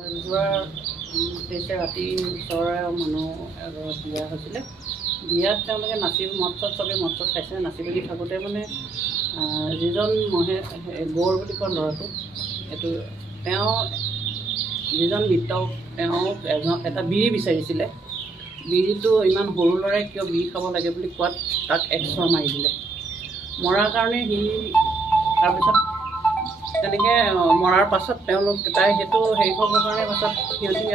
যোৱা 23 ৰাতি ওচৰৰে মানুহ এঘৰত বিয়া হৈছিলে। বিয়াত তেওঁলোকে নাচিব মঞ্চত চবেই মঞ্চত খাইছে। নাচি বাগি থাকোঁতে মানে যিজন গৌৰ বুলি কোৱা ল'ৰাটো এইটো তেওঁ যিজন মৃতক তেওঁক এটা বিৰি বিচাৰিছিলে। বিৰিটো ইমান সৰু ল'ৰাই কিয় বিৰি খাব লাগে বুলি কোৱাত তাক একচৰ মাৰি দিলে। মৰাৰ কাৰণে সি তাৰপিছত তেনেকৈ মৰাৰ পাছত তেওঁলোক তাই সেইটো হেৰি হ'বৰ কাৰণে পাছত সিহঁতি